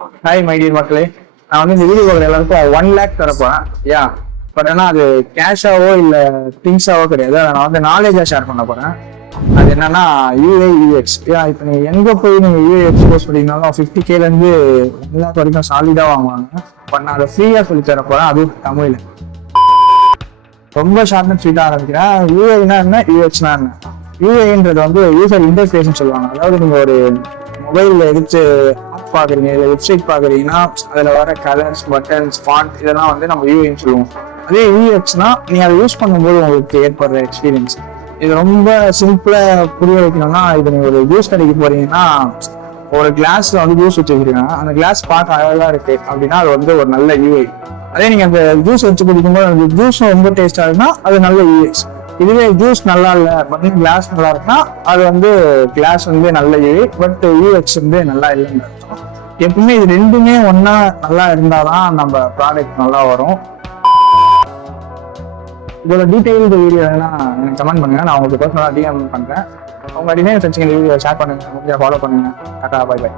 Hi my dear மக்களே, நான் வந்து இந்த வீடியோ பார்க்குற எல்லாருக்கும் 1 lakh தரப்போறேன். யா பட் ஆனால் அது கேஷாவோ இல்லை திங்ஸாவோ கிடையாது. அதை நான் வந்து நாலேஜாக ஷேர் பண்ண போறேன். அது என்னன்னா யூஐ யூஎக்ஸ். இப்போ நீங்க எங்க போய் நீங்க யூஐ எக்ஸ்போஸ் பண்ணிங்கனாலும் 50K எல்லா வரைக்கும் சாலிடா வாங்குவாங்க. பட் நான் அதை ஃப்ரீயா சொல்லி தர போறேன், அதுவும் தமிழ்ல. ரொம்ப ஷார்ட் அண்ட் ஸ்வீட்டா ஆரம்பிக்கிறேன். யூஐனா என்ன, யூஎக்ஸ்னா என்ன? யூஐன்றது வந்து யூசர் இன்டர்ஃபேஸ்ன்னு சொல்லுவாங்க. அதாவது நீங்க ஒரு மொபைல்ல எடுத்து ஆப் பாக்குறீங்க, இல்லை வெப்சைட் பாக்குறீங்கன்னா அதுல வர கலர்ஸ், பட்டன்ஸ், ஃபாண்ட் இதெல்லாம் வந்து நம்ம யூஐன்னு சொல்லுவோம். அதே யூஎக்ஸ்னா நீங்க அதை யூஸ் பண்ணும்போது உங்களுக்கு ஏற்படுற எக்ஸ்பீரியன்ஸ். இது ரொம்ப சிம்பிளா புரிய வைக்கணும்னா, இது நீங்க ஒரு ஜூஸ் கடைக்கு போறீங்கன்னா ஒரு கிளாஸ்ல வந்து ஜூஸ் வச்சுக்கிறீங்க, அந்த கிளாஸ் பார்க்க அழகா இருக்கு அப்படின்னா அது வந்து ஒரு நல்ல யூஐ. அதே நீங்க அந்த ஜூஸ் வச்சு குடிக்கும்போது அந்த ஜூஸ் ரொம்ப டேஸ்டா இருக்குன்னா அது நல்ல யூஎக்ஸ். இதுவே ஜூஸ் நல்லா இல்லை பட் கிளாஸ் நல்லா இருக்குன்னா அது வந்து கிளாஸ் வந்து நல்ல யூஐ, பட் யூஎக்ஸ் வந்து நல்லா இல்லைன்னு அர்த்தம். எப்பவுமே இது ரெண்டுமே ஒன்னா நல்லா இருந்தாதான் நம்ம ப்ராடக்ட் நல்லா வரும். இதோட டீடைல் வீடியோ வேணா எனக்கு கமெண்ட் பண்ணுங்க, நான் உங்களுக்கு பர்சனலாக டிஎம் பண்றேன். உங்க டிசைன் வச்சுங்க, இந்த வீடியோ ஷேர் பண்ணுங்க, ஃபாலோ பண்ணுங்க. Tata, bye by.